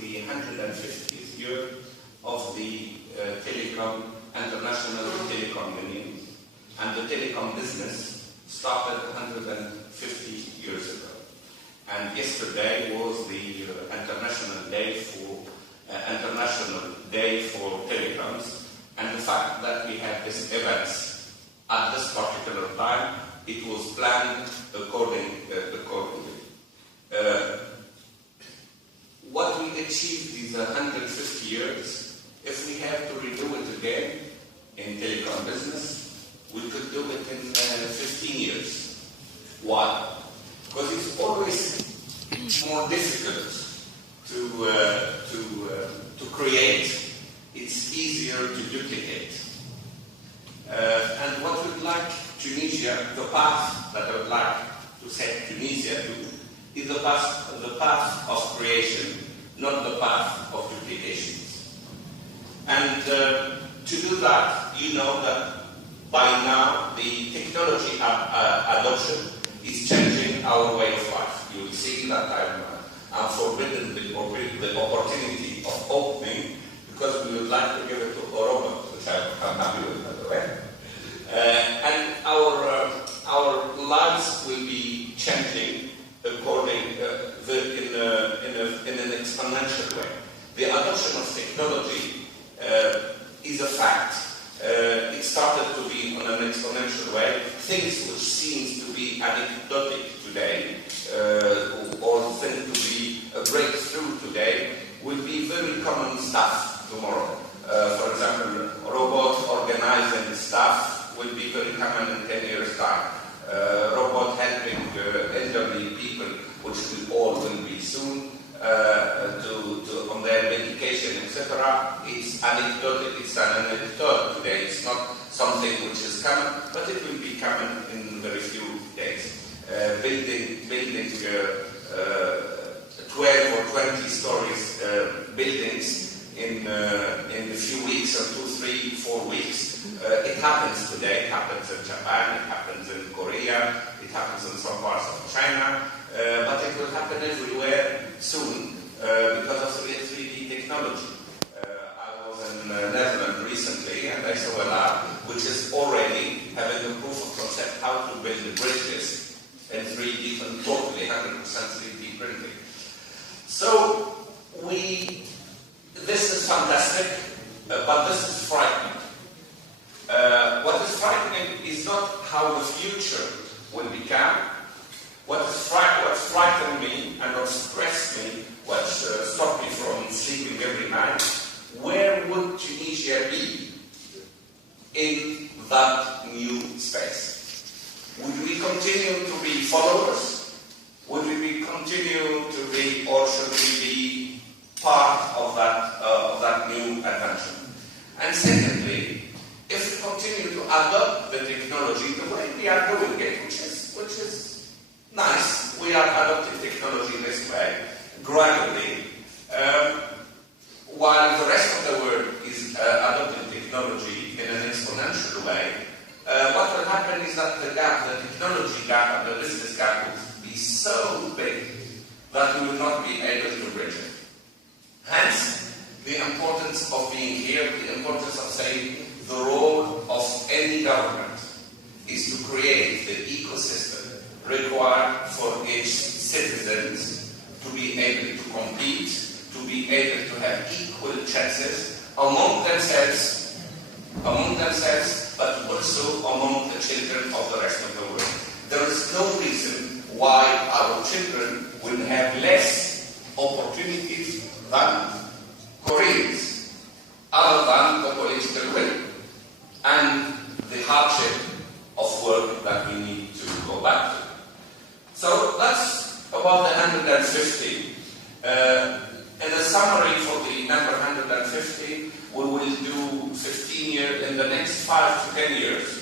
the 150th year of the International Telecom Union, and the telecom business started 150 years ago. And yesterday was the International Day for Telecoms, and the fact that we have this event at this particular time, it was planned accordingly. What we achieved these 150 years, if we have to redo it again in telecom business, we could do it in 15 years. Why? Because it's always more difficult to create. It's easier to duplicate. And what we'd like Tunisia, the path that I would like to set Tunisia to, is the path of creation, not the path of duplications. And to do that, you know that by now the technology adoption is changing our way of life. You will see that I'm forbidden the opportunity of opening, because we would like to give it to a robot, which I'm happy with, by the way. And our lives will be changing according in an exponential way. The adoption of technology is a fact. It started to be on an exponential way. Things which seems to be anecdotic today, or think to be a breakthrough today, will be very common stuff tomorrow. For example, robot organizing stuff will be very common in 10 years' time. Robot helping elderly people, which we all will be soon, on their medication, etc. It's anecdotic. It's an anecdote today. It's not something which is common, but it will be common in very few days. Building 12 or 20 stories buildings in a few weeks, or 2, 3, 4 weeks. It happens today. It happens in Japan. It happens in Korea. It happens in some parts of China. But it will happen everywhere soon because of 3D technology. I was in Netherlands recently, and I saw a lab which is already having a proof of concept how to build the bridges in 3D, and totally 100% 3D printing. So this is fantastic, but this is frightening. What is frightening is not how the future will become. What's frightened me and what stressed me, what stopped me from sleeping every night, where would Tunisia be in that new space? Would we continue to be followers? Would we continue to be, or should we be part of that new adventure? And secondly, if we continue to adopt the technology the way we are doing it, which is nice, we are adopting technology this way, gradually, while the rest of the world is adopting technology in an exponential way, what will happen is that the technology gap and the business gap will be so big that we will not be able to bridge it. Hence, the importance of being here, the importance of saying the role of any government is to create the ecosystem required for each citizens to be able to compete, to be able to have equal chances among themselves, but also among the children of the rest of the world. There is no reason why our children will have less opportunities than Koreans, other than the political will and the hardship of work that we need to go back to. So that's about the 150. In a summary for the number 150, we will do 15 years. In the next 5 to 10 years,